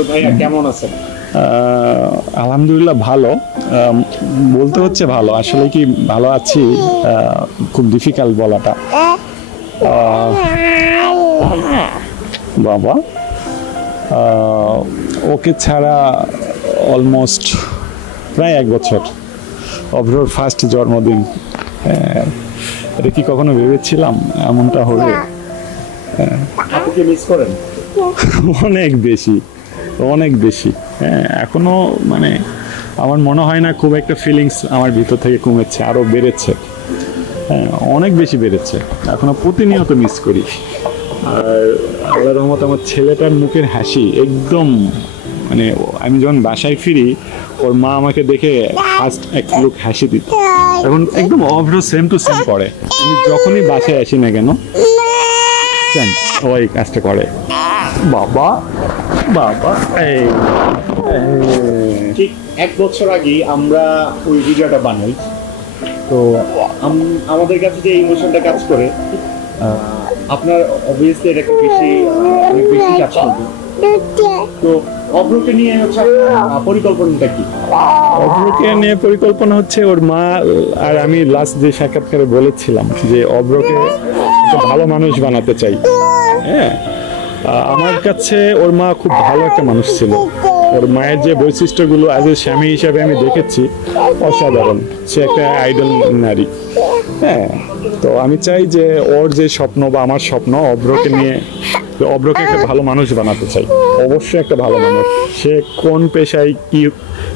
তো ভাইয়া কেমন আছেন? আলহামদুলিল্লাহ ভালো, বলতে হচ্ছে ভালো, আসলে কি ভালো আছি খুব ডিফিকাল্ট বলাটা। বাবা ওকে ছাড়া অলমোস্ট প্রায় 1 বছর, অভ্রর ফার্স্ট জন্মদিন। এটা কি কখনো ভেবেছিলাম এমনটা হবে? আপুকে মিস করেন? অনেক বেশি, অনেক বেশি। হ্যাঁ, এখনো মানে আমার মনে হয় না খুব একটা ফিলিংস আমার ভিতর থেকে কমেছে, আরো বেড়েছে। হ্যাঁ, অনেক বেশি বেড়েছে, এখনো প্রতিনিয়ত মিস করি। আর আল্লাহর রহমতে আমার ছেলেটার মুখের হাসি একদম, মানে আমি যখন বাসায় ফিরি ওর মা আমাকে দেখে ফার্স্ট এক লুক হাসি দিত। এখন একদম অভ্র সেম টু সেম করে। আমি যখনই বাসায় আসি না কেন ওই কাজটা করে। বাবা বাবা এই ঠিক 1 বছর আগে আমরা ওই ভিডিওটা বানাই, তো আমাদের কাছে যে ইমোশনটা কাজ করে, আপনার অবভিয়াসলি এটা একটু বেশি, অনেক বেশি কাজ করবে। তো অভ্রকে নিয়ে হচ্ছে পরিকল্পনাটা কি? অভ্রকে নিয়ে পরিকল্পনা হচ্ছে ওর মা আর আমি লাস্ট যে সাক্ষাৎকারে বলেছিলাম যে অভ্রকে একটা ভালো মানুষ বানাতে চাই। হ্যাঁ, আমার কাছে ওর মা খুব ভালো একটা মানুষ ছিল। ওর মায়ের যে বৈশিষ্ট্যগুলো আজ স্বামী হিসাবে আমি দেখেছি অসাধারণ। সে একটা আইডল নারী। হ্যাঁ, তো আমি চাই যে ওর যে স্বপ্ন বা আমার স্বপ্ন অভ্রকে নিয়ে, অভ্রকে একটা ভালো মানুষ বানাতে চাই। অবশ্যই একটা ভালো মানুষ। সে কোন পেশায়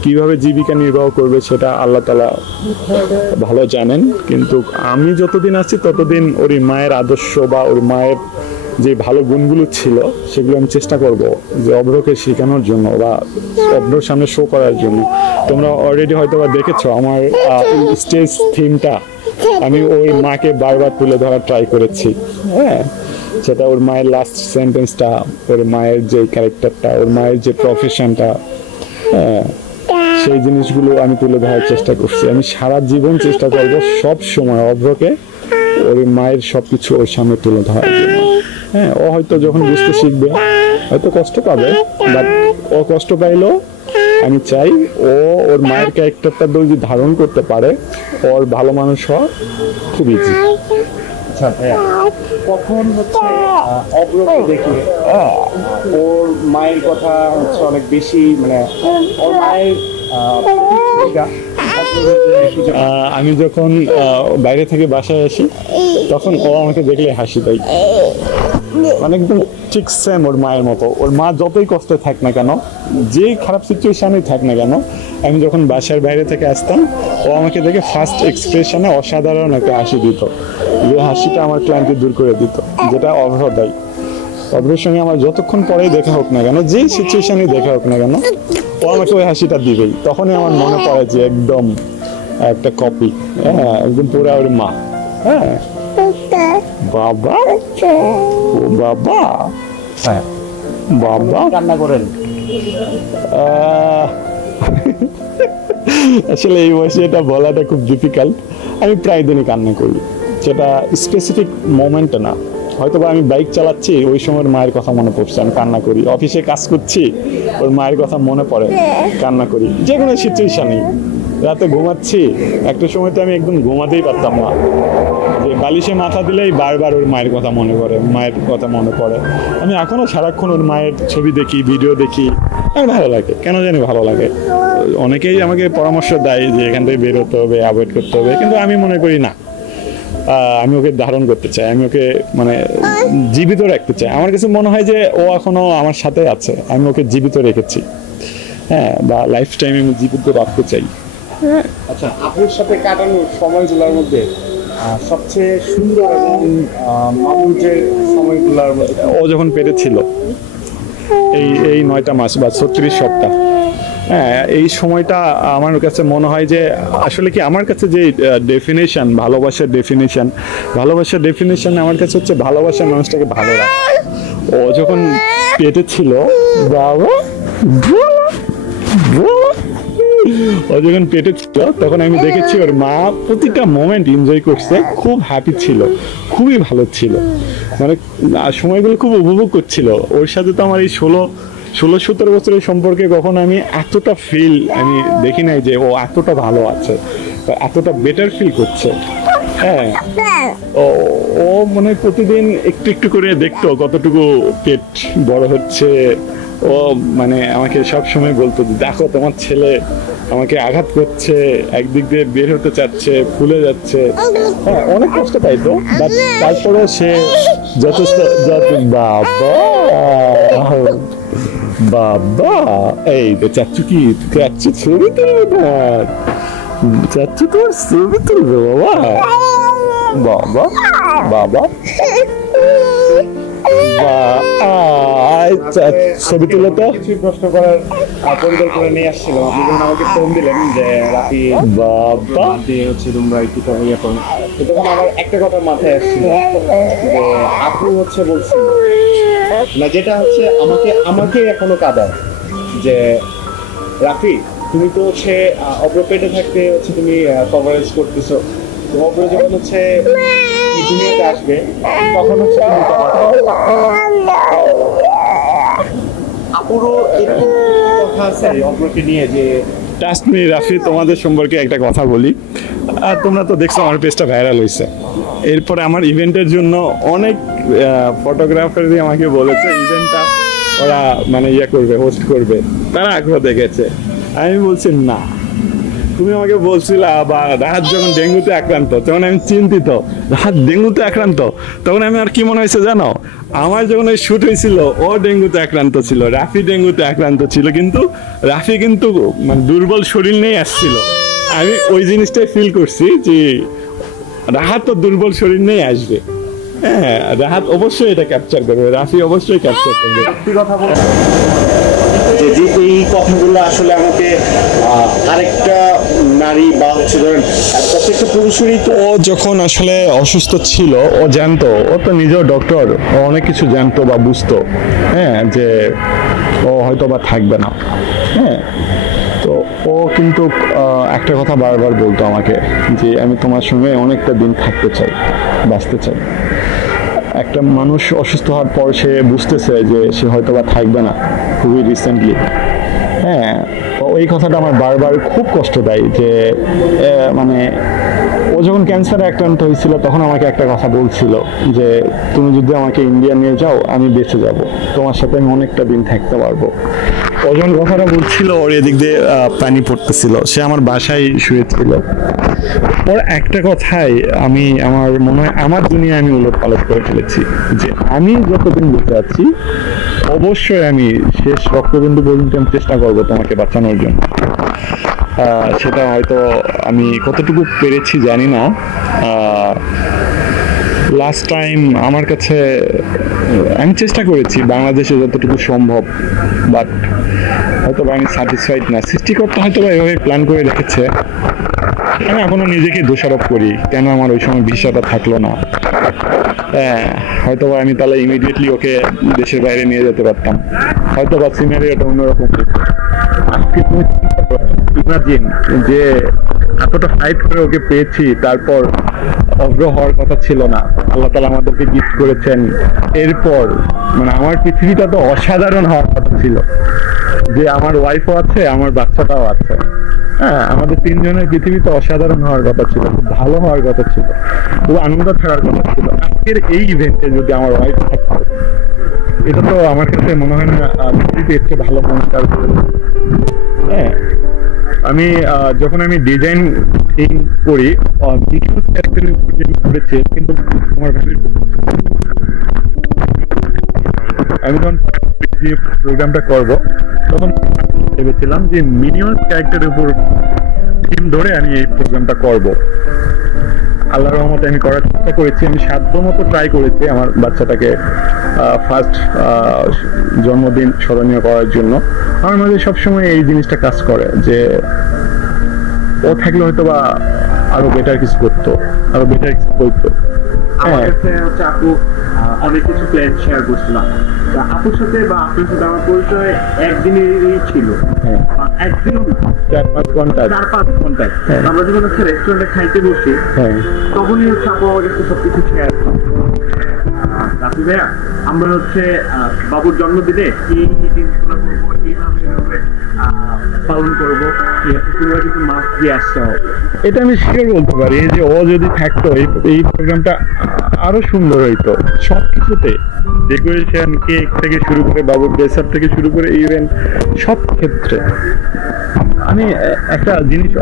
কিভাবে জীবিকা নির্বাহ করবে সেটা আল্লাহ তাআলা ভালো জানেন, কিন্তু আমি যতদিন আছি ততদিন ওর মায়ের আদর্শ বা ওর মায়ের যে ভালো গুণগুলো ছিল সেগুলো আমি চেষ্টা করব যে অভ্রকে শেখানোর জন্য বা অভ্রর সামনে শো করার জন্য। তোমরা অলরেডি হয়তো বা দেখেছো আমার স্টেজ থিমটা আমি ওই মাকে বারবার তুলে ধরার ট্রাই করেছি। হ্যাঁ, সেটা ওর মায়ের লাস্ট সেন্টেন্সটা, ওর মায়ের যে ক্যারেক্টারটা, ওর মায়ের যে প্রফেশনটা, হ্যাঁ, সেই জিনিসগুলো আমি তুলে ধরার চেষ্টা করছি। আমি সারা জীবন চেষ্টা করবো সব সময় অভ্রকে ওর মায়ের সবকিছু ওর সামনে তুলে ধরার জন্য। হ্যাঁ, ও হয়তো যখন বুঝতে শিখবে হয়তো কষ্ট পাবে, বাট ও কষ্ট পাইলেও আমি চাই ও ওর মায়ের ক্যারেক্টারটা যদি ধারণ করতে পারে, ওর ভালো মানুষ হওয়া খুব ইজি। আচ্ছা ভাইয়া, কখন হচ্ছে অভ্রকে দেখে ওর মায়ের কথা হচ্ছে অনেক বেশি, মানে ওর মায়ের আমি যখন বাইরে থেকে বাসায় আসি তখন ও আমাকে দেখলে হাসি দেয়, মানে একদম ঠিক সেম ওর মায়ের মতো। ওর মা যতই কষ্টে থাক না কেন, যে খারাপ সিচুয়েশনেই থাক না কেন, আমি যখন বাসার বাইরে থেকে আসতাম ও আমাকে দেখে ফার্স্ট এক্সপ্রেশনে অসাধারণ একটা হাসি দিত, যে হাসিটা আমার ক্লান্তি দূর করে দিত, যেটা অভ্র দেয়। অভ্রের সঙ্গে আমার যতক্ষণ পরেই দেখা হোক না কেন, যেই সিচুয়েশনেই দেখা হোক না কেন, ও আমাকে ওই হাসিটা দিবেই। তখনই আমার মনে পড়ে যে একদম একটা কপি, হ্যাঁ, একদম পুরো ওর মা। হ্যাঁ, বাবা ও বাবা, হ্যাঁ বাবা কান্না করেন? আসলে এই বয়সে এটা বলাটা খুব ডিফিকাল্ট। আমি প্রায় দিনই কান্না করি, সেটা স্পেসিফিক মোমেন্টে না। হয়তো বা আমি বাইক চালাচ্ছি, ওই সময় মায়ের কথা মনে পড়ছে, আমি কান্না করি। অফিসে কাজ করছি, ওর মায়ের কথা মনে পড়ে, কান্না করি। যে কোনো সিচুয়েশনেই, রাতে ঘুমাচ্ছি, একটা সময় তো আমি একদম ঘুমাতেই পারতাম না, যে বালিশে মাথা দিলেই বারবার ওর মায়ের কথা মনে পড়ে, মায়ের কথা মনে পড়ে। আমি এখনো সারাক্ষণ ওর মায়ের ছবি দেখি, ভিডিও দেখি, আমার ভালো লাগে, কেন জানি ভালো লাগে। অনেকেই আমাকে পরামর্শ দেয় যে এখান থেকে বের হতে হবে, অ্যাভয়েড করতে হবে, কিন্তু আমি মনে করি না, আমি ওকে ধারণ করতে চাই, আমি ওকে মানে জীবিত রাখতে চাই। আমার কাছে মনে হয় যে ও এখনো আমার সাথে আছে, আমি ওকে জীবিত রেখেছি। হ্যাঁ, বা লাইফ টাইম আমি জীবিত রাখতে চাই। আচ্ছা, আপুর সাথে কাটানো সময়গুলোর মধ্যে সবচেয়ে সুন্দর এবং মাধুর্যের সময়গুলোর মধ্যে, ও যখন পেটে ছিল, এই 9টা মাস বা 36 সপ্তাহ, হ্যাঁ, এই সময়টা আমার কাছে মনে হয় যে আসলে কি আমার কাছে যে ডেফিনেশন, ভালোবাসার ডেফিনেশন আমার কাছে হচ্ছে ভালোবাসার মানুষটাকে ভালো রাখা। ও যখন পেটে ছিল, বাবা ও যখন পেটে ছিল তখন আমি দেখেছি ওর মা প্রতিটা মোমেন্ট এনজয় করছে, খুব হ্যাপি ছিল, খুবই ভালো ছিল, মানে সময়গুলো খুব উপভোগ করছিল। ওর সাথে তো আমার এই 16-17 বছরের সম্পর্কে কখনো আমি এতটা ফিল আমি দেখি নাই যে ও এতটা ভালো আছে বা এতটা বেটার ফিল করছে। হ্যাঁ, ও ও মানে প্রতিদিন একটু একটু করে দেখতো কতটুকু পেট বড় হচ্ছে। ও মানে আমাকে সব সময় বলতো, দেখো তোমার ছেলে আমাকে আঘাত করছে, একদিক দিয়ে বের হতে চাচ্ছে, ফুলে যাচ্ছে। হ্যাঁ, অনেক কষ্ট পাইতো, বাট তারপরে সে যথেষ্ট বাবা বাবা এই তো চাচ্ছু কি চাচ্ছু ছবি তুলবে না, চাচ্ছু তোর ছবি তুলবে বাবা বাবা বাবা ছবি তুলে তো কিছুই প্রশ্ন করার পরিকল্পনা নিয়ে আসছিলাম। আপনি যখন আমাকে ফোন দিলেন যে রাফি বাবা দিয়ে হচ্ছে তোমরা একটু ইয়ে করো, তো তখন আমার একটা কথা মাথায় আসছিল যে আপু হচ্ছে বলছিল না, যেটা হচ্ছে আমাকে আমাকে এখনো কাঁদায় যে রাফি তুমি তো হচ্ছে অব্র পেটে থাকতে হচ্ছে তুমি কভারেজ করতেছো, তো অব্র যখন হচ্ছে দুনিয়াতে আসবে তখন হচ্ছে আপুরও একটু কথা আছে অব্রকে নিয়ে যে ট্রাস্ট মি রাফি, তোমাদের সম্পর্কে একটা কথা বলি। আর তোমরা তো দেখছো আমার পেজটা ভাইরাল হয়েছে, এরপরে আমার ইভেন্টের জন্য অনেক ফটোগ্রাফারই আমাকে বলেছে ইভেন্টটা ওরা মানে ইয়ে করবে, হোস্ট করবে, তারা আগ্রহ দেখেছে। আমি বলছি না, তুমি আমাকে বলছিলা বা রাহাত যখন ডেঙ্গুতে আক্রান্ত তখন আমি চিন্তিত, রাহাত ডেঙ্গুতে আক্রান্ত, তখন আমি আর কি মনে হয়েছে জানো, আমার যখন ওই শুট হয়েছিল ও ডেঙ্গুতে আক্রান্ত ছিল, রাফি ডেঙ্গুতে আক্রান্ত ছিল, কিন্তু রাফি কিন্তু মানে দুর্বল শরীর নিয়ে আসছিল। আমি ওই জিনিসটাই ফিল করছি যে রাহাত তো দুর্বল শরীর নিয়ে আসবে। হ্যাঁ, রাহাত অবশ্যই এটা ক্যাপচার করবে, রাফি অবশ্যই ক্যাপচার করবে। কথা বলছি যে এই কথাগুলো আসলে আমাকে আরেকটা নারী বা হচ্ছে ধরেন প্রত্যেকটা পুরুষেরই তো ও যখন আসলে অসুস্থ ছিল ও জানতো, ও তো নিজেও ডক্টর, ও অনেক কিছু জানতো বা বুঝতো, হ্যাঁ, যে ও হয়তো বা থাকবে না। হ্যাঁ, তো ও কিন্তু একটা কথা বারবার বলতো আমাকে যে আমি তোমার সঙ্গে অনেকটা দিন থাকতে চাই, বাঁচতে চাই। একটা মানুষ অসুস্থ হওয়ার পর সে বুঝতেছে যে সে হয়তো বা থাকবে না, খুবই রিসেন্টলি। হ্যাঁ, তো ওই কথাটা আমার বারবার খুব কষ্ট দেয় যে মানে ও যখন ক্যান্সারে আক্রান্ত হয়েছিল তখন আমাকে একটা কথা বলছিল যে তুমি যদি আমাকে ইন্ডিয়া নিয়ে যাও আমি বেঁচে যাব, তোমার সাথে আমি অনেকটা দিন থাকতে পারবো। ও যখন কথাটা বলছিল ওর এদিক দিয়ে পানি পড়তেছিল, সে আমার বাসায় শুয়েছিল। ওর একটা কথাই আমি আমার মনে হয় আমার দুনিয়া আমি উলট পালট করে ফেলেছি যে আমি যতদিন বেঁচে আছি অবশ্যই আমি শেষ রক্তবিন্দু পর্যন্ত আমি চেষ্টা করবো তোমাকে বাঁচানোর জন্য। সেটা হয়তো আমি কতটুকু পেরেছি জানি না। লাস্ট টাইম আমার কাছে আমি চেষ্টা করেছি বাংলাদেশে যতটুকু সম্ভব, বাট হয়তো আমি স্যাটিসফাইড না। সৃষ্টিকর্তা হয়তো এভাবে প্ল্যান করে রেখেছে। আমি এখনো নিজেকে দোষারোপ করি কেন আমার ওই সময় ভিসাটা থাকলো না। হ্যাঁ, হয়তো আমি তাহলে ইমিডিয়েটলি ওকে দেশের বাইরে নিয়ে যেতে পারতাম, হয়তো বা সিনারিওটা অন্যরকম। ইমাজিন যে এতটা ফাইট করে ওকে পেয়েছি, তারপর অগ্র হওয়ার কথা ছিল না, আল্লাহ তাআলা আমাদেরকে গিফট করেছেন। এরপর মানে আমার পৃথিবীটা তো অসাধারণ হওয়ার কথা ছিল যে আমার ওয়াইফও আছে, আমার বাচ্চাটাও আছে। হ্যাঁ, আমাদের তিনজনের পৃথিবী তো অসাধারণ হওয়ার কথা ছিল, খুব ভালো হওয়ার কথা ছিল, খুব আনন্দ থাকার কথা ছিল। আজকের এই ইভেন্টে যদি আমার ওয়াইফ থাকতো, এটা তো আমার কাছে মনে হয় না পৃথিবীর চেয়ে ভালো মানুষটা। হ্যাঁ, আমি যখন আমি ডিজাইন করি করেছি, কিন্তু তোমার আমি যখন প্রোগ্রামটা করব তখন ভেবেছিলাম যে মিনিমাম ক্যারেক্টারের উপর থিম ধরে আমি এই প্রোগ্রামটা করব। আল্লাহর রহমতে আমি করার চেষ্টা করেছি, আমি সাধ্যমতো ট্রাই করেছি আমার বাচ্চাটাকে ফার্স্ট জন্মদিন স্মরণীয় করার জন্য। আমার মাঝে সবসময় এই জিনিসটা কাজ করে যে ও থাকলে হয়তো বা আরো বেটার কিছু করতো, আরো বেটার কিছু করতো। আমার কাছে হচ্ছে আপু অনেক কিছু প্ল্যান শেয়ার করছিলাম তা আপুর সাথে বা আপনার সাথে আমার পরিচয় একদিনেরই ছিল, হ্যাঁ, একদিনও না, 4-5 ঘন্টা। 4-5 ঘন্টায়। হ্যাঁ। আমরা যখন হচ্ছে রেস্টুরেন্টে খাইতে বসি, হ্যাঁ, তখনই হচ্ছে আপু আমার কাছে সবকিছু শেয়ার রাফি ভাইয়া, আমরা হচ্ছে বাবুর জন্মদিনে কি কি জিনিসগুলো করবো, কিভাবে পালন করবো, তোমরা কিছু মাছ দিয়ে আসতে হবে। এটা আমি শিওর বলতে পারি যে ও যদি থাকতো এই প্রোগ্রামটা আরো সুন্দর হইতো সব কিছুতে, ডেকোরেশন, কেক থেকে শুরু করে বাবুর ড্রেসার থেকে শুরু করে ইভেন্ট সব ক্ষেত্রে। আমি একটা জিনিস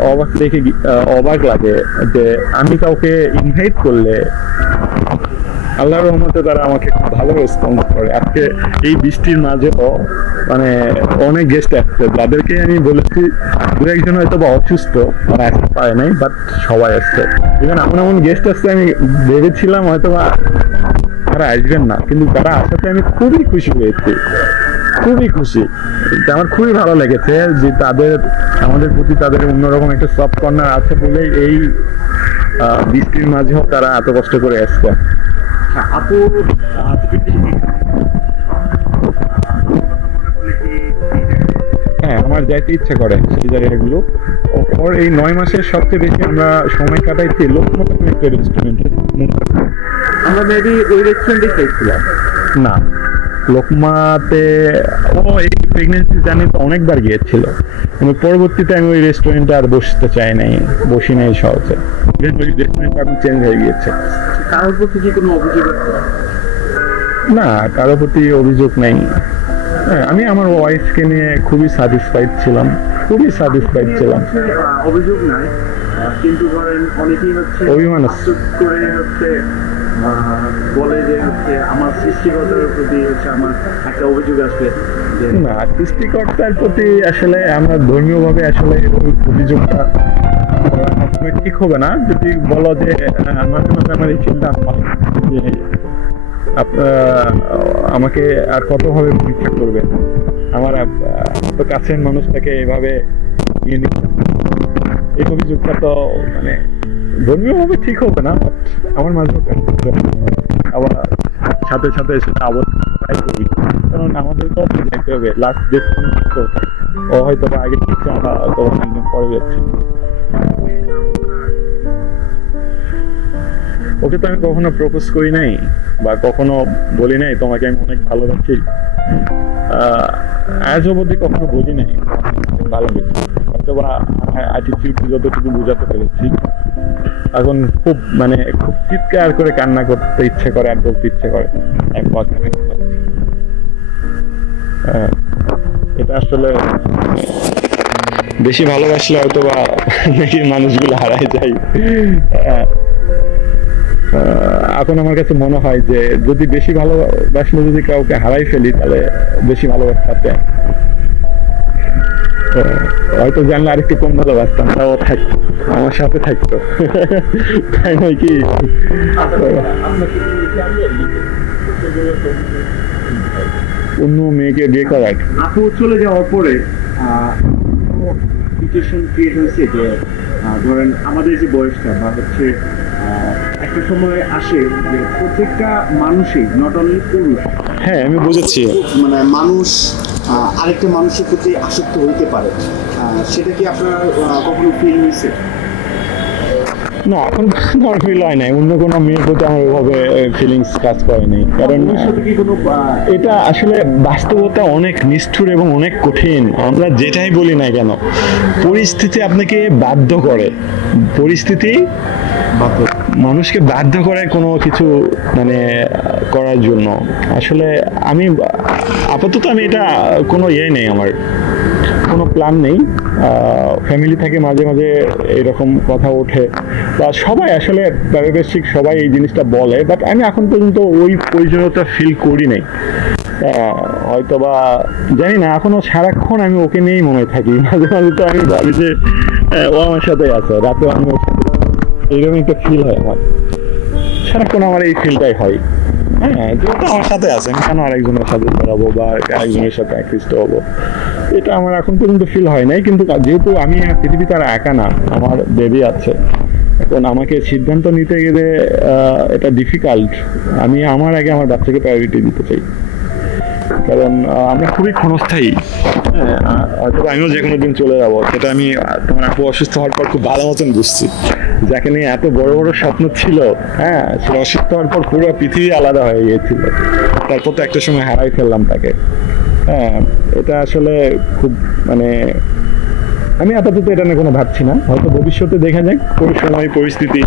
অবাক লাগে যে আমি কাউকে ইনভাইট করলে আল্লাহর রহমতে তারা আমাকে খুব ভালো রেসপন্স করে। আজকে এই বৃষ্টির মাঝেও মানে অনেক গেস্ট আসছে, যাদেরকে আমি বলেছি দু একজন হয়তো বা অসুস্থ, তারা আসতে পারে নাই, বাট সবাই আসছে। ইভেন এমন এমন গেস্ট আসছে আমি ভেবেছিলাম হয়তো বা তারা আসবেন না, কিন্তু তারা আসাতে আমি খুবই খুশি হয়েছি, খুবই খুশি। আমার খুবই ভালো লেগেছে যে আমাদের প্রতি তাদের অন্যরকম একটা সফট কর্নার আছে বলে এই বৃষ্টির মাঝেও তারা এত কষ্ট করে আসছে। আপু হ্যাঁ, আমার যাইতে ইচ্ছে করে সেই জায়গাগুলো। ওর এই 9 মাসের সবচেয়ে বেশি আমরা সময় কাটাইছি লোকমত একটা রেস্টুরেন্টে। আমরা মেবি ওই রেস্টুরেন্টে খেয়েছিলাম। না, লোকমাতে ও এই প্রেগনেন্সি জার্নি তো অনেকবার গিয়েছিল, কিন্তু পরবর্তীতে আমি ওই রেস্টুরেন্টে আর বসতে চাই নাই, বসি নাই সহজে। ওই রেস্টুরেন্টটা এখন চেঞ্জ হয়ে গিয়েছে। কারোর প্রতি কি কোনো অভিযোগ আছে? না, কারোর প্রতি অভিযোগ নাই। হ্যাঁ, আমি আমার ওয়াইফকে নিয়ে খুবই স্যাটিসফাইড ছিলাম। অভিযোগ নাই, কিন্তু ধরেন অনেকেই হচ্ছে অভিমান আছে। আশ্চর্য করে হচ্ছে বলে যে হচ্ছে আমার সৃষ্টিকর্তার প্রতি হচ্ছে আমার একটা অভিযোগ আছে যে না, সৃষ্টিকর্তার প্রতি আসলে আমরা ধর্মীয় ভাবে আসলে ওই অভিযোগটা করা সবসময় ঠিক হবে না। যদি বলো যে মাঝে মাঝে আমার এই চিন্তা হয় যে আমাকে আর কতভাবে পরীক্ষা করবে, আমার তো কাছের মানুষটাকে এভাবে নিয়ে নিচ্ছে, এই অভিযোগটা তো মানে ধর্মীয় ভাবে ঠিক হবে না। আমার মাঝে আবার সাথে সাথে সেটা আবার ট্রাই করি, কারণ আমাদের তো যেতে হবে লাস্ট ডেট। ও হয়তো আগে থেকে আমরা হয়তো অনেকদিন পরে যাচ্ছি। ওকে তো আমি কখনো প্রপোজ করি নাই বা কখনো বলি নাই তোমাকে আমি অনেক ভালোবাসি, আজ অবধি কখনো বলি নাই ভালোবাসি। হয়তো বা অ্যাটিটিউড যতটুকু বোঝাতে পেরেছি, এখন খুব চিৎকার করে কান্না করতে ইচ্ছে করে আর বলতে ইচ্ছে করে এটা আসলে বেশি ভালোবাসলে হয়তো বা মানুষগুলো হারাই যায়। এখন আমার কাছে মনে হয় যে যদি বেশি ভালোবাসলে যদি কাউকে হারাই ফেলি তাহলে বেশি ভালোবাসতে হয়তো জানলে আরেকটু কম ভালোবাসতাম, তাও থাকতো আমার সাথে থাকতো, তাই নয় কি? অন্য মেয়েকে বিয়ে করার আপু চলে যাওয়ার পরে সিচুয়েশন ক্রিয়েট হয়েছে যে ধরেন আমাদের যে বয়সটা বা হচ্ছে একটা সময় আসে যে প্রত্যেকটা মানুষই, নট অনলি পুরুষ, হ্যাঁ আমি বুঝেছি, মানে মানুষ আরেকটা মানুষের প্রতি আসক্ত হইতে পারে, সেটা কি আপনার কখনো ফিল হয়েছে? না, এখন আমার ফিল হয় নাই, অন্য কোনো মেয়ের প্রতি আমার ওইভাবে ফিলিংস কাজ করেনি, কারণ এটা আসলে বাস্তবতা অনেক নিষ্ঠুর এবং অনেক কঠিন। আমরা যেটাই বলি না কেন, পরিস্থিতি আপনাকে বাধ্য করে, পরিস্থিতি মানুষকে বাধ্য করে কোনো কিছু করার জন্য। আসলে আমি আপাতত এটা কোনো নেই, আমার কোনো প্ল্যান নেই। ফ্যামিলি থেকে মাঝে মাঝে এরকম কথা ওঠে বা সবাই আসলে পারিপার্শ্বিক সবাই এই জিনিসটা বলে, বাট আমি এখন পর্যন্ত ওই প্রয়োজনীয়তা ফিল করি নাই। হয়তো বা জানি না, এখনো সারাক্ষণ আমি ওকে নিয়েই মনে থাকি। মাঝে মাঝে তো আমি ভাবি যে ও আমার সাথে আছে, রাতে আমি ওর সাথে, এইরকম একটা ফিল হয় আমার সারাক্ষণ, আমার এই ফিলটাই হয়। হ্যাঁ, যেহেতু আমার সাথে আছে, আমি কেন আরেকজনের সাথে বেড়াবো বা আরেকজনের সাথে আকৃষ্ট হবো, এটা আমার এখন পর্যন্ত ফিল হয় নাই। কিন্তু যেহেতু আমি পৃথিবীতে আর একা না, আমার বেবি আছে, এখন আমাকে সিদ্ধান্ত নিতে গেলে এটা ডিফিকাল্ট। আমি আমার আগে আমার বাচ্চাকে প্রায়োরিটি দিতে চাই। কারণ আমরা খুবই ক্ষণস্থায়ী। হ্যাঁ, হয়তো আমিও যে কোনো দিন চলে যাবো, সেটা আমি তোমার আপু অসুস্থ হওয়ার পর খুব ভালো মতন বুঝছি। যাকে নিয়ে এত বড় বড় স্বপ্ন ছিল, হ্যাঁ, সে অসুস্থ হওয়ার পর পুরো পৃথিবী আলাদা হয়ে গিয়েছিল। তারপর তো একটা সময় হারাই ফেললাম তাকে। হ্যাঁ, এটা আসলে খুব মানে আমি আপাতত এটা নিয়ে কোনো ভাবছি না। হয়তো ভবিষ্যতে দেখা যাক কোনো সময় পরিস্থিতি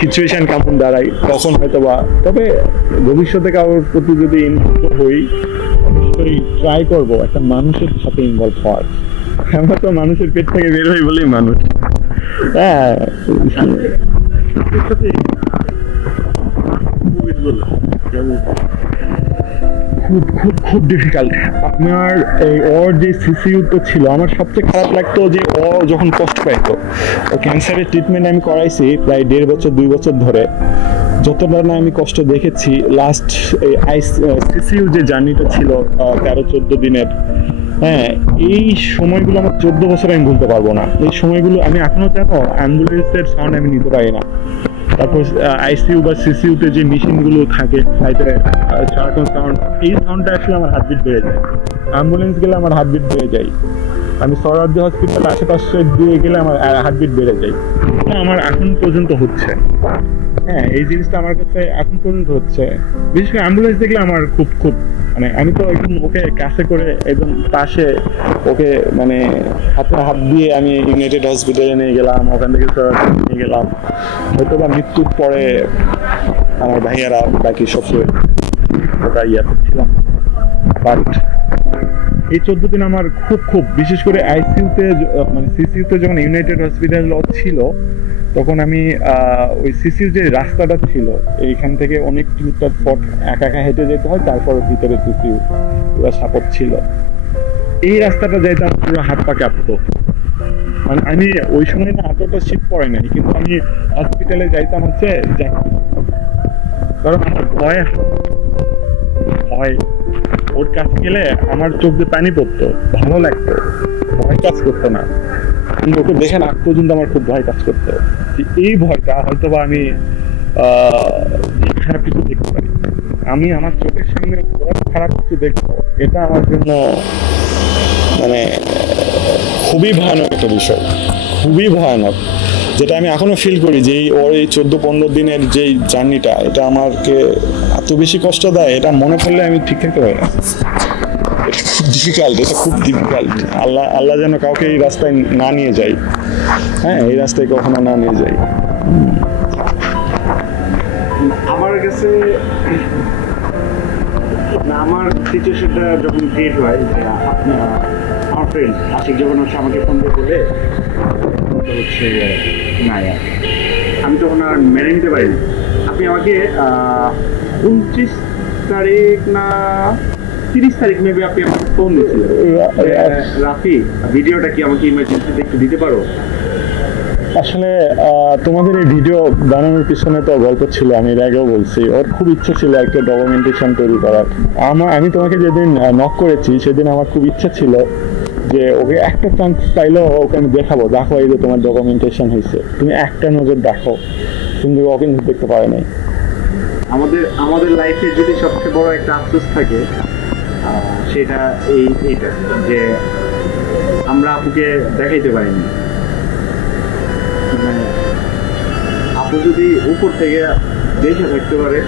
সিচুয়েশন কেমন দাঁড়ায়, তখন হয়তো বা। তবে ভবিষ্যতে কারোর প্রতি যদি ইনভলভ হই, অবশ্যই ট্রাই করবো একটা মানুষের সাথে ইনভলভ হওয়ার। আমরা তো মানুষের পেট থেকে বের হই বলেই মানুষ। হ্যাঁ, খুব খুব খুব ডিফিকাল্ট। আপনার এই ওর যে সিসিইউ তো ছিল, আমার সবচেয়ে খারাপ লাগতো যে ও যখন কষ্ট পাইতো। ও ক্যান্সারের ট্রিটমেন্ট আমি করাইছি প্রায় 1.5 বছর 2 বছর ধরে। যতটা না আমি কষ্ট দেখেছি, লাস্ট এই সিসিইউ যে জার্নিটা ছিল 13-14 দিনের, হ্যাঁ, এই সময়গুলো আমার 14 বছর আমি ভুলতে পারবো না। এই সময়গুলো আমি এখনো জানো অ্যাম্বুলেন্সের সাউন্ড আমি নিতে পারি না। তারপর আইসিইউ বা সিসিইউতে যে মেশিনগুলো থাকে সাইডে সারাক্ষণ সাউন্ড, এই সাউন্ডটা আসলে আমার হার্টবিট বেড়ে যায়। অ্যাম্বুলেন্স গেলে আমার হার্টবিট বেড়ে যায়। আমি সরওয়ার্দী হসপিটাল আশেপাশে দিয়ে গেলে আমার হার্টবিট বেড়ে যায়। এটা আমার এখন পর্যন্ত হচ্ছে। হ্যাঁ, এই জিনিসটা আমার কাছে এখন পর্যন্ত হচ্ছে। বিশেষ করে অ্যাম্বুলেন্স দেখলে আমার খুব খুব মানে আমি তো একদম ওকে কাছে করে একদম পাশে ওকে মানে হাতে হাত দিয়ে আমি ইউনাইটেড হসপিটালে নিয়ে গেলাম, ওখান থেকে নিয়ে গেলাম। হয়তো বা মৃত্যুর পরে আমার ভাইয়ারা বাকি সব ওটা ইয়া করছিলাম। বাট এই 14 দিন আমার খুব খুব বিশেষ করে আইসিইউতে মানে সিসিইউতে যখন ইউনাইটেড হসপিটাল ছিল, তখন আমি ওই সিসির যে রাস্তাটা ছিল এইখান থেকে অনেক কিলোমিটার পথ একা একা হেঁটে যেতে হয়, তারপর ভিতরে সিসিউ পুরো সাপোর্ট ছিল। এই রাস্তাটা যাইতে আমার পুরো হাত পা কাঁপতো। মানে আমি ওই সময় না এতটা শীত পড়ে নাই, কিন্তু আমি হসপিটালে যাইতাম হচ্ছে কারণ আমার ভয় ওর কাছে গেলে আমার চোখ দিয়ে পানি পড়তো, ভালো লাগতো, ভয় কাজ করতো না। কিন্তু ওকে দেখে না পর্যন্ত আমার খুব ভয় কাজ করতো। এই ভয়টা হয়তো বা আমি খারাপ কিছু দেখতে পারি, আমি আমার চোখের সামনে খারাপ কিছু দেখবো, এটা আমার জন্য মানে খুবই ভয়ানক একটা বিষয়, খুবই ভয়ানক। যেটা আমি এখনো ফিল করি যে ওর এই 14-15 দিনের যেই জার্নিটা, এটা আমাকে এত বেশি কষ্ট দেয়, এটা মনে পড়লে আমি ঠিক থাকতে পারি না। খুব ডিফিকাল্ট, এটা খুব ডিফিকাল্ট। আল্লাহ যেন কাউকে এই রাস্তায় না নিয়ে যায়। হ্যাঁ, এই রাস্তায় কখনো না নিয়ে যায়। আমার কাছে আমার সিচুয়েশনটা যখন ক্রিয়েট হয়, আমার ফ্রেন্ড আশিক যখন হচ্ছে আমাকে ফোন করে বলে হচ্ছে না, আমি তখন আর মেনে নিতে পারিনি। আপনি আমাকে 29 তারিখ না 30 তারিখ মেবি আপনি আমাকে ফোন দিয়েছিলেন, রাফি ভিডিওটা কি আমাকে ইমার্জেন্সিতে একটু দিতে পারো? আসলে তোমাদের এই ভিডিও বানানোর পিছনে তো গল্প ছিল, আমি এর আগেও বলছি। ওর খুব ইচ্ছা ছিল একটা ডকুমেন্টেশন তৈরি করার। আমি তোমাকে যেদিন নক করেছি সেদিন আমার খুব ইচ্ছা ছিল যে ওকে একটা চান্স পাইলেও ওকে আমি দেখাবো, দেখো এই যে তোমার ডকুমেন্টেশন হয়েছে, তুমি একটা নজর দেখো। কিন্তু ও কিন্তু দেখতে পারে নাই। আমাদের লাইফে যদি সবচেয়ে বড় একটা আফসোস থাকে, সেটা এইটা যে আমরা আপুকে দেখাইতে পারিনি। মানে আপু যদি উপর থেকে দেখে থাকতে পারে,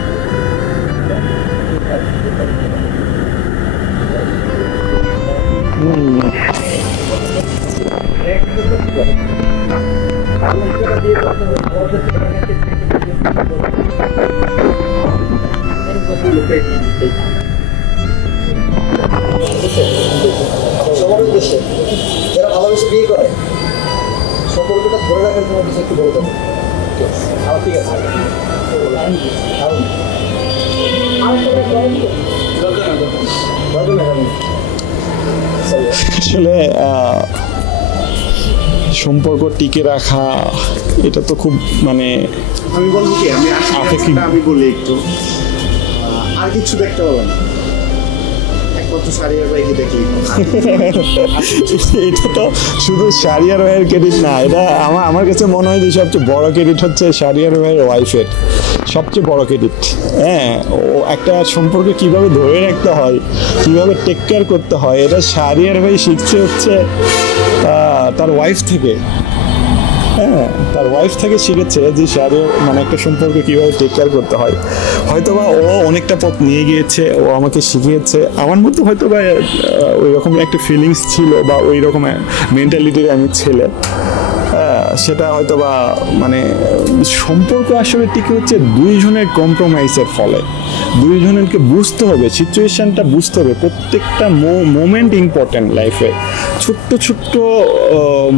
সবার উদ্দেশ্যে যারা ভালোবেসে বিয়ে করে সম্পর্কটা ধরে রাখার জন্য কিছু একটু বলে দেবো। ঠিক আছে, আসলে সম্পর্ক টিকে রাখা এটা তো খুব মানে আমি বলবো কি, আমি বলি একটু, আর কিছু দেখতে পাবেন। একমাত্র সারিয়ার ভাই কি দেখি এটা তো শুধু শারিয়ার ভাইয়ের ক্রেডিট না, এটা আমার কাছে মনে হয় যে সবচেয়ে বড় ক্রেডিট হচ্ছে শারিয়ার ভাইয়ের ওয়াইফের, সবচেয়ে বড় ক্রেডিট। হ্যাঁ, ও একটা সম্পর্ক কিভাবে ধরে রাখতে হয়, কিভাবে টেক কেয়ার করতে হয়, এটা শারিয়ার ভাই শিখছে হচ্ছে তার ওয়াইফ থেকে। হ্যাঁ, তার ওয়াইফ থেকে শিখেছে যে শারিয়ার মানে একটা সম্পর্ক কিভাবে টেক কেয়ার করতে হয়। হয়তোবা ও অনেকটা পথ নিয়ে গিয়েছে, ও আমাকে শিখিয়েছে। আমার মধ্যে হয়তোবা ওই রকম একটা ফিলিংস ছিল বা ওই রকম মেন্টালিটির আমি ছেলে, সেটা হয়তো বা মানে সম্পর্ক আসলে টিকে হচ্ছে দুইজনের কম্প্রোমাইজের ফলে। দুইজনকে বুঝতে হবে, সিচুয়েশনটা বুঝতে হবে, প্রত্যেকটা মোমেন্ট ইম্পর্টেন্ট লাইফে। ছোট্ট ছোট্ট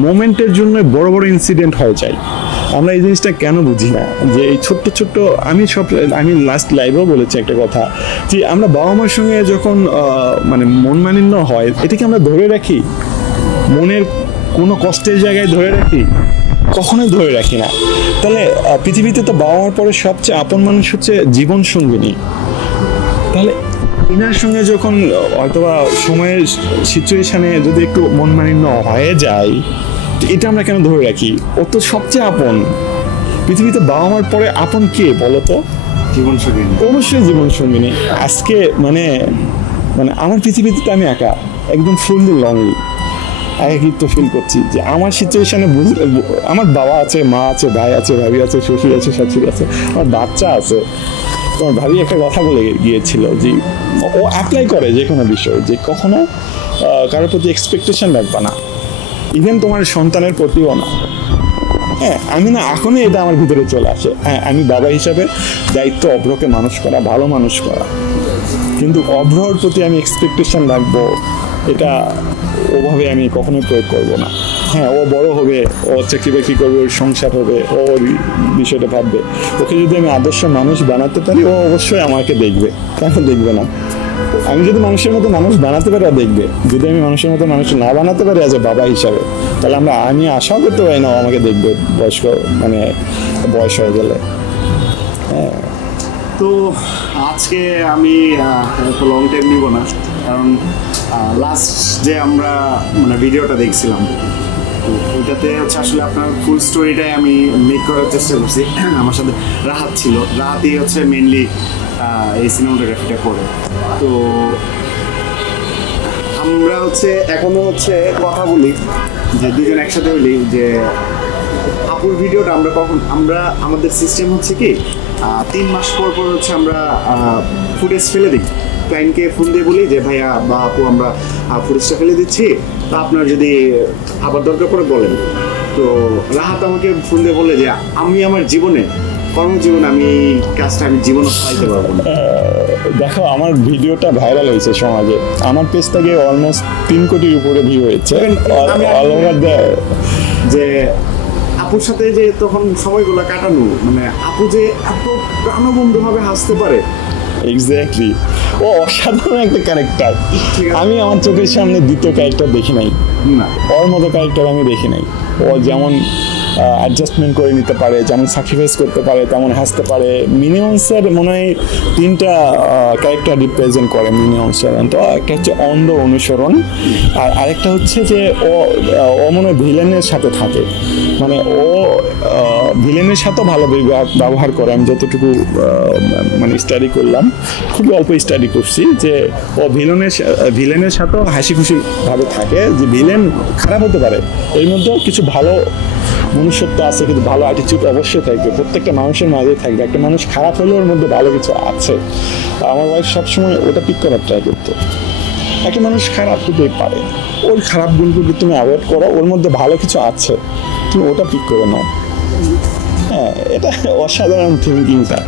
মোমেন্টের জন্য বড় বড় ইনসিডেন্ট হয়ে যায়। আমরা এই জিনিসটা কেন বুঝি না যে এই ছোট্ট ছোট্ট, আমি লাস্ট লাইভেও বলেছি একটা কথা, যে আমরা বাবা মার সঙ্গে যখন মানে মন মালিন্য হয়, এটাকে আমরা ধরে রাখি, মনের কোনো কষ্টের জায়গায় ধরে রাখি? কখনোই ধরে রাখি না। তাহলে পৃথিবীতে তো বাবা মার পরে সবচেয়ে আপন মানুষ হচ্ছে জীবন সঙ্গিনী। তাহলে ইনার সঙ্গে যখন হয়তোবা সময়ের সিচুয়েশনে যদি একটু মন মালিন্য হয়ে যায়, এটা আমরা কেন ধরে রাখি? ও তো সবচেয়ে আপন। পৃথিবীতে বাবা মার পরে আপন কে বলো তো? জীবন সঙ্গিনী। অবশ্যই জীবন সঙ্গিনী। আজকে মানে আমার পৃথিবীতে তো আমি একা, একদম ফুললি লনলি, একাকিত্ব ফিল করছি। যে আমার সিচুয়েশনে আমার বাবা আছে, মা আছে, ভাই আছে, ভাবি আছে, শ্বশুর আছে, শাশুড়ি আছে, আমার বাচ্চা আছে। তোমার ভাবি একটা কথা বলে গিয়েছিল যে ও অ্যাপ্লাই করে যে কোনো বিষয়, যে কখনো কারোর প্রতি এক্সপেকটেশন রাখবা না, ইভেন তোমার সন্তানের প্রতিও না। হ্যাঁ, আমি না এখনই এটা আমার ভিতরে চলে আসে। হ্যাঁ, আমি বাবা হিসাবে দায়িত্ব অভ্রকে মানুষ করা, ভালো মানুষ করা, কিন্তু অভ্রর প্রতি আমি এক্সপেকটেশন রাখবো, এটা ওভাবে আমি কখনোই প্রয়োগ করবো না। হ্যাঁ, ও বড় হবে, ও চাকরি বাকরি করবে, ওর সংসার হবে, ও ওর বিষয়টা ভাববে। ওকে যদি আমি আদর্শ মানুষ বানাতে পারি, ও অবশ্যই আমাকে দেখবে, কেন দেখবে না? আমি যদি মানুষের মতো মানুষ বানাতে পারি, দেখবে। যদি আমি মানুষের মতো মানুষ না বানাতে পারি আজ বাবা হিসাবে, তাহলে আমি আশাও করতে পারি না আমাকে দেখবে বয়স হয়ে গেলে। হ্যাঁ, তো আজকে আমি এত লং টাইম নিব না, কারণ লাস্ট যে আমরা মানে ভিডিওটা দেখছিলাম, তো ওইটাতে হচ্ছে আসলে আপনার ফুল স্টোরিটাই আমি মেক করার চেষ্টা করছি। আমার সাথে রাহাত ছিল, রাহাতই হচ্ছে মেনলি এই সিনেমাটোগ্রাফিটা করে। তো আমরা হচ্ছে এখনো হচ্ছে কথা বলি যে দুজন একসাথে বলি যে আপুর ভিডিওটা আমরা আমাদের সিস্টেম হচ্ছে কি 3 মাস পর হচ্ছে আমরা ফুটেজ ফেলে দিই। ক্লায়েন্টকে ফোন দিয়ে বলি যে ভাইয়া বা আপু আমরা ফুটেজটা ফেলে দিচ্ছি, তা আপনার যদি আবার দরকার পড়ে বলেন। তো রাহাত আমাকে ফোন দিয়ে বলে যে আমি আমার কর্মজীবনে আমি কাজটা আমি জীবনে পাইতে পারবো না। দেখো, আমার ভিডিওটা ভাইরাল হয়েছে সমাজে, আমার পেজ থেকে অলমোস্ট 3 কোটির উপরে ভিউ হয়েছে অল ওভার দ্য। যে আপুর সাথে যে তখন সময়গুলো কাটানো, মানে আপু যে এত প্রাণবন্ধুভাবে হাসতে পারে, এক্স্যাক্টলি, ও অসাধারণ একটা ক্যারেক্টার। আমি আমার চোখের সামনে দ্বিতীয় ক্যারেক্টার দেখি নাই, না ওর মতো ক্যারেক্টার আমি দেখি নাই। ও যেমন অ্যাডজাস্টমেন্ট করে নিতে পারে, যেমন স্যাক্রিফাইস করতে পারে, তেমন হাসতে পারে। মিনিমামসের মনে হয় 3টা ক্যারেক্টার রিপ্রেজেন্ট করে মিনিমামসের। তো একটা হচ্ছে অন্ধ অনুসরণ, আর আরেকটা হচ্ছে যে ও মনে হয় ভিলেনের সাথে থাকে, মানে ও ভিলেনের সাথেও ভালো ব্যবহার করে। আমি যতটুকু মানে স্টাডি করলাম, খুবই অল্প স্টাডি করছি, যে ও ভিলেনের সাথেও হাসি খুশি ভাবে থাকে। যে ভিলেন খারাপ হতে পারে, এর মধ্যেও কিছু ভালো মনুষ্যত্ব আছে, কিন্তু ভালো অ্যাটিটিউড অবশ্যই থাকবে, প্রত্যেকটা মানুষের মাঝেই থাকবে। একটা মানুষ খারাপ হলেও ওর মধ্যে ভালো কিছু আছে। আমার ওয়াইফ সবসময় ওটা পিক করার ট্রাই করতো। একটা মানুষ খারাপ হতেই পারে, ওর খারাপ গুণগুলো তুমি অ্যাভয়েড করো, ওর মধ্যে ভালো কিছু আছে, তুমি ওটা পিক করে নাও। হ্যাঁ, এটা অসাধারণ থিঙ্কিংটা।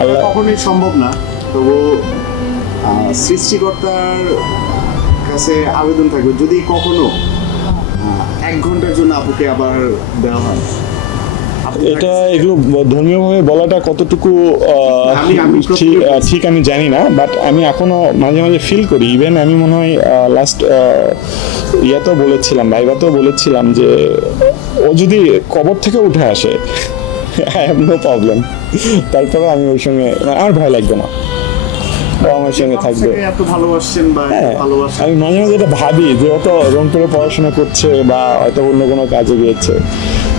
আল্লাহ কখনোই সম্ভব না, তবু সৃষ্টিকর্তার কাছে আবেদন থাকবে যদি কখনো 1 ঘন্টার জন্য আপুকে আবার দেওয়া হয়। এটা এগুলো ধর্মীয়ভাবে বলাটা কতটুকু ঠিক আমি জানি না, বাট আমি এখনো মাঝে মাঝে ফিল করি। ইভেন আমি মনে হয় লাস্ট ইয়াতেও বলেছিলাম, ভাইভাতেও বলেছিলাম যে ও যদি কবর থেকে উঠে আসে, আই হ্যাভ নো প্রবলেম, তারপরে আমি ওর সঙ্গে আমার ভয় লাগবে না। ও আমার সঙ্গে থাকবে। এত ভালোবাসছেন বা হ্যাঁ, ভালোবাসেন আমি মাঝে মাঝে এটা ভাবি যে ও তো রংপুরে পড়াশোনা করছে বা হয়তো অন্য কোনো কাজে গিয়েছে,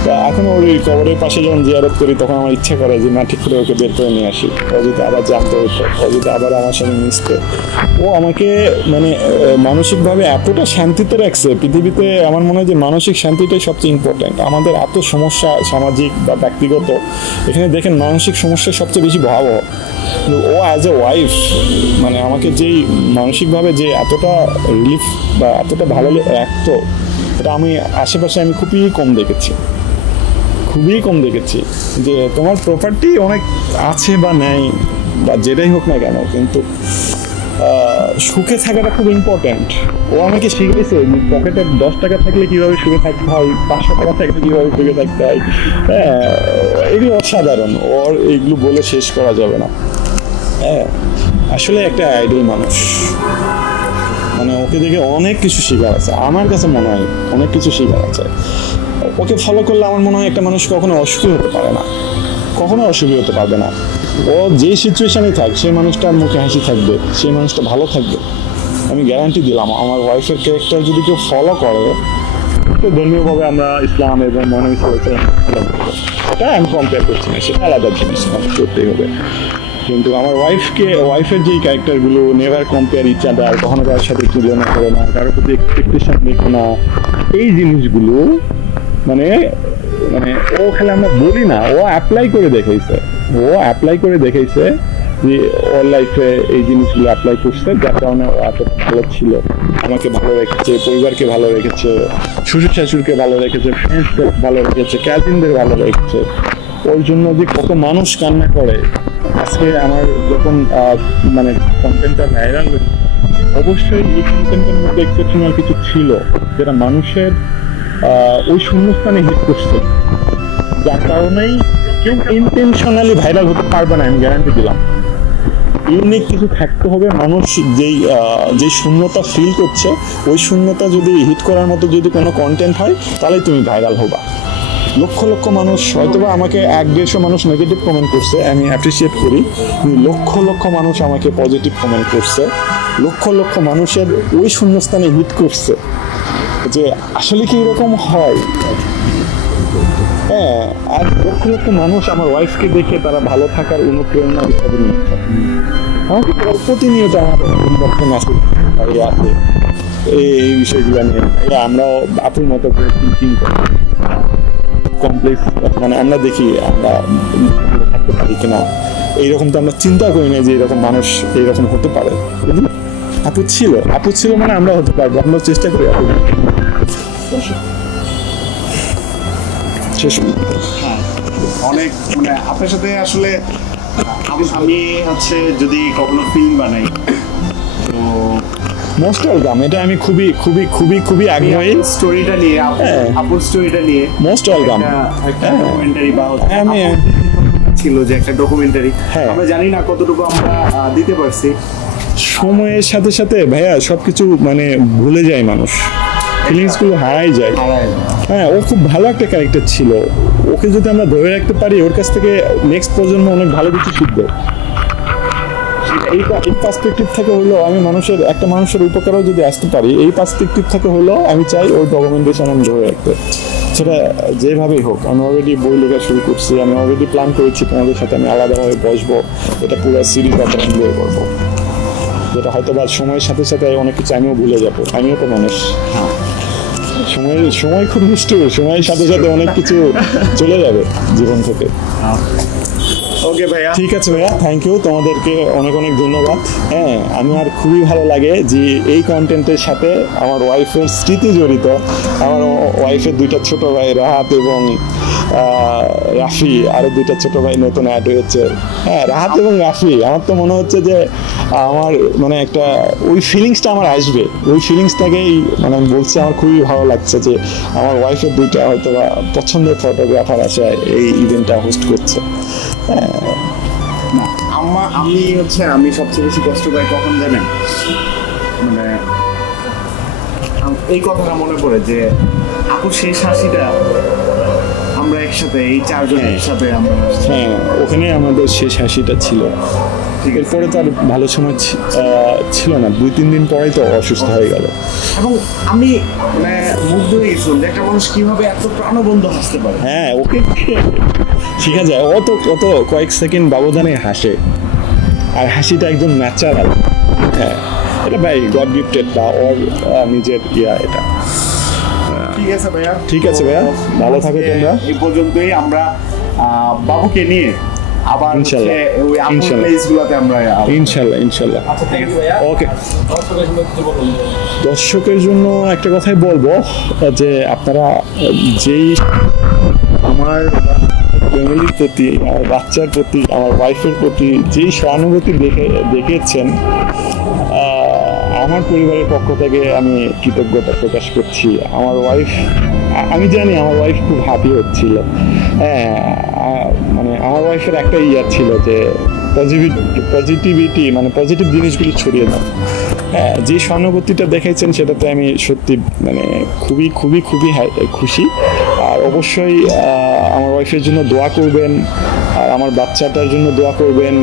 তা এখন ওর ওই কবরের পাশে যখন জিয়ারত করি তখন আমার ইচ্ছা করে যে না ঠিক করে ওকে বের করে নিয়ে আসি, ও যদি আবার জানতে হতো, ও যদি আবার আমার সঙ্গে মিশতো। ও আমাকে মানে মানসিকভাবে এতটা শান্তিতে রাখছে পৃথিবীতে। আমার মনে হয় যে মানসিক শান্তিটাই সবচেয়ে ইম্পর্ট্যান্ট। আমাদের এত সমস্যা সামাজিক বা ব্যক্তিগত, এখানে দেখেন মানসিক সমস্যা সবচেয়ে বেশি ভয়াবহ। কিন্তু ও অ্যাজ এ ওয়াইফ মানে আমাকে যেই মানসিকভাবে যে এতটা রিলিফ বা এতটা ভালো রাখতো, এটা আমি আশেপাশে আমি খুবই কম দেখেছি, খুবই কম দেখেছি। যে তোমার প্রপার্টি অনেক আছে বা নেই বা যেটাই হোক না কেন, কিন্তু সুখে থাকাটা খুব ইম্পর্ট্যান্ট। ও আমাকে শিখেছে পকেটে 10 টাকা থাকলে কিভাবে সুখে থাকতে হয়, 500 টাকা থাকলে কিভাবে সুখে থাকতে হয়। হ্যাঁ, এগুলো অসাধারণ, ওর এগুলো বলে শেষ করা যাবে না। হ্যাঁ, আসলে একটা আইডল মানুষ, মানে ওকে দেখে অনেক কিছু শেখার আছে। আমার কাছে মনে হয় অনেক কিছু শেখার আছে। ওকে ফলো করলে আমার মনে হয় একটা মানুষ কখনো অসুখী হতে পারে না, কখনো অসুখী হতে পারবে না। ও যে সিচুয়েশনে থাক সেই মানুষটার মুখে হাসি থাকবে, সেই মানুষটা ভালো থাকবে, আমি গ্যারান্টি দিলাম। আমার ওয়াইফের ক্যারেক্টার যদি কেউ ফলো করে, তো ধর্মীয়ভাবে আমরা ইসলাম এবং মহানবী সাল্লাল্লাহু আলাইহি ওয়াসাল্লাম, এটা আমি কম্পেয়ার করছি না, সেটা আলাদা জিনিস, আমাকে করতেই হবে। কিন্তু আমার ওয়াইফের যেই ক্যারেক্টারগুলো, নেভার কম্পেয়ার ইচ আদার, কখনো কারোর সাথে তুলনা করে না, কারোর প্রতি এক্সপেকটেশন রেখো না, এই জিনিসগুলো মানে মানে ও খালি আমরা বলি না, ও অ্যাপ্লাই করে দেখাইছে যে ওর লাইফে এই জিনিসগুলো অ্যাপ্লাই করছে, যার কারণে ও এতটা ভালো ছিল। আমাকে ভালো রেখেছে, পরিবারকে ভালো রেখেছে, শ্বশুর শাশুড়িকে ভালো রেখেছে, ফ্রেন্ডসকে ভালো রেখেছে, কাজিনদের ভালো রেখেছে। ওর জন্য যে কত মানুষ কান্না করে। আজকে আমার যখন মানে কন্টেন্টটা ভাইরাল, অবশ্যই এই কন্টেন্টের মধ্যে এক্সেপশনাল কিছু ছিল যেটা মানুষের ওই শূন্যস্থানে হিট করছে, যার কারণেই কেউ ইন্টেনশনালি ভাইরাল হতে পারবে না, আমি গ্যারান্টি দিলাম। ইউনিক কিছু থাকতে হবে। মানুষ যেই শূন্যতা ফিল করছে, ওই শূন্যতা যদি হিট করার মতো যদি কোনো কন্টেন্ট হয়, তাহলেই তুমি ভাইরাল হবা। লক্ষ লক্ষ মানুষ, হয়তোবা আমাকে 100-150 মানুষ নেগেটিভ কমেন্ট করছে, আমি অ্যাপ্রিসিয়েট করি। লক্ষ লক্ষ মানুষ আমাকে পজিটিভ কমেন্ট করছে, লক্ষ লক্ষ মানুষের ওই শূন্যস্থানে হিট করছে যে আসলে কি এরকম হয়। হ্যাঁ, আর লক্ষ লক্ষ মানুষ আমার ওয়াইফকে দেখে তারা ভালো থাকার অনুপ্রেরণা হিসাবে নিচ্ছে। আমাকে প্রতিনিয়ত আমার ইনবক্সে মেসেজ আছে এই বিষয়গুলো নিয়ে। আমরাও আপুর মতো করে থিঙ্কিং করি, কমপ্লেক্স, মানে আমরা দেখি আমরা থাকতে পারি কিনা, এইরকম তো আমরা চিন্তা করি না যে এরকম মানুষ এইরকম হতে পারে। আপু ছিল মানে আমরা হতে পারবো, আমরা চেষ্টা করি। হ্যাঁ, অনেক মানে আপনার সাথে আসলে আমি হচ্ছে যদি কখনো ফিল্ম বানাই তো মোস্ট ওয়েলকাম। এটা আমি খুবই খুবই খুবই খুবই আগ্রহী। স্টোরিটা নিয়ে, আপুর স্টোরিটা নিয়ে মোস্ট ওয়েলকাম। একটা ডকুমেন্টারি বা আমি ছিল যে একটা ডকুমেন্টারি, আমরা জানি না কতটুকু আমরা দিতে পারছি। সময়ের সাথে সাথে ভাইয়া সবকিছু মানে ভুলে যায় মানুষ, ফিলিংসগুলো হারাই যায়। হ্যাঁ, ও খুব ভালো একটা ক্যারেক্টার ছিল। ওকে যদি আমরা ধরে রাখতে পারি, ওর কাছ থেকে নেক্সট প্রজন্ম অনেক ভালো কিছু শিখবে। এই পার্সপেক্টিভ থেকে হলো আমি একটা মানুষের উপকারও যদি আসতে পারি, এই পার্সপেক্টিভ থেকে হলো আমি চাই ওর ডকুমেন্টেশন আমি ধরে রাখতে। সেটা যেভাবেই হোক, আমি অলরেডি বই লেখা শুরু করছি, আমি অলরেডি প্ল্যান করেছি তোমাদের সাথে আমি আলাদাভাবে বসবো, এটা পুরো সিরিজ আকারে এনজয় করবো, যেটা হয়তো বা সময়ের সাথে সাথে অনেক কিছু আমিও ভুলে যাবো। আমিও তো মানুষ, সময় খুব নিষ্ঠুর, সময়ের সাথে সাথে অনেক কিছু চলে যাবে জীবন থেকে। ওকে ভাইয়া, ঠিক আছে ভাইয়া, থ্যাংক ইউ, তোমাদেরকে অনেক অনেক ধন্যবাদ। হ্যাঁ, আমার খুবই ভালো লাগে যে এই কন্টেন্টের সাথে আমার ওয়াইফের স্মৃতি জড়িত। আমার ওয়াইফের 2টা ছোট ভাই রাহাত এবং রাফি, আরো 2টা ছোট ভাই নতুন অ্যাড হয়েছে। হ্যাঁ, রাহাত এবং রাফি, আমার তো মনে হচ্ছে যে আমার মানে একটা ওই ফিলিংসটা আমার আসবে, ওই ফিলিংসটাকেই মানে আমি বলছি আমার খুবই ভালো লাগছে যে আমার ওয়াইফের 2টা হয়তো বা পছন্দের ফটোগ্রাফার আছে এই ইভেন্টটা হোস্ট করছে। আমি সবচেয়ে বেশি কষ্ট পাই কখন জানেন, মানে এই কথাটা মনে পড়ে যে আপুর শেষ হাসিটা আমরা একসাথে এই 4 জন একসাথে আমরা, হ্যাঁ, ওখানে আমাদের শেষ হাসিটা ছিল। এরপরে তো আর ভালো সময় ছিল না, 2-3 দিন পরেই তো অসুস্থ হয়ে গেল। এবং আমি মানে মুগ্ধ হয়ে গেছিলাম যে একটা মানুষ কিভাবে এত প্রাণবন্ত হাসতে পারে। হ্যাঁ, ওকে শেখা যায়, অত কয়েক সেকেন্ড ব্যবধানে হাসে, আর হাসিটা একদম ন্যাচারাল। হ্যাঁ, এটা ভাই গড গিফটেড বা ওর নিজের এটা। ঠিক আছে ভাইয়া, ঠিক আছে ভাইয়া, ভালো থাকো তোমরা। এই পর্যন্তই। আমরা বাবুকে নিয়ে আবার ইনশাল্লাহ, ওই আপন ইনশাল্লাহ। প্লেসগুলোতে আমরা ইনশাল্লাহ। আচ্ছা থ্যাংক ইউ ভাইয়া। ওকে, দর্শকের জন্য একটা কথাই বলবো যে আপনারা যেই আমার ফ্যামিলির প্রতি, আমার বাচ্চার প্রতি, আমার ওয়াইফের প্রতি যেই সহানুভূতি দেখেছেন, আমার পরিবারের পক্ষ থেকে আমি কৃতজ্ঞতা প্রকাশ করছি। আমার ওয়াইফ, আমি জানি আমার ওয়াইফ খুব হ্যাপি হচ্ছিল। হ্যাঁ, মানে আমার ওয়াইফের একটা ছিল যে পজিটিভিটি, মানে পজিটিভ জিনিসগুলি ছড়িয়ে দাও। হ্যাঁ, যে সহানুভূতিটা দেখাইছেন সেটাতে আমি সত্যি মানে খুবই খুবই খুবই খুশি। আর অবশ্যই আমার ওয়াইফের জন্য দোয়া করবেন, আর আমার বাচ্চাটার জন্য দোয়া করবেন,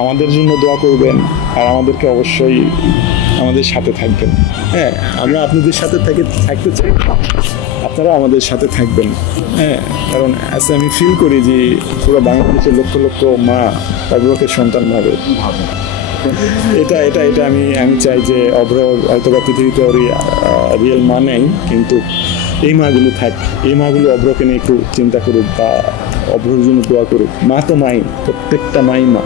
আমাদের জন্য দোয়া করবেন, আর আমাদেরকে অবশ্যই আমাদের সাথে থাকবেন। হ্যাঁ, আমরা আপনাদের সাথে থাকতে চাই, আপনারা আমাদের সাথে থাকবেন। হ্যাঁ, কারণ আমি ফিল করি যে পুরো বাংলাদেশের লক্ষ লক্ষ মা অব্রকের সন্তান ভাবে। এটা আমি চাই যে অব্র হয়তো বা পৃথিবীতে ওর রিয়েল মা নেই, কিন্তু এই মাগুলো থাক, এই মাগুলো অব্রকে নিয়ে একটু চিন্তা করুক বা অব্রর জন্য দোয়া করুক। মা তো মাই, প্রত্যেকটা মাই মা।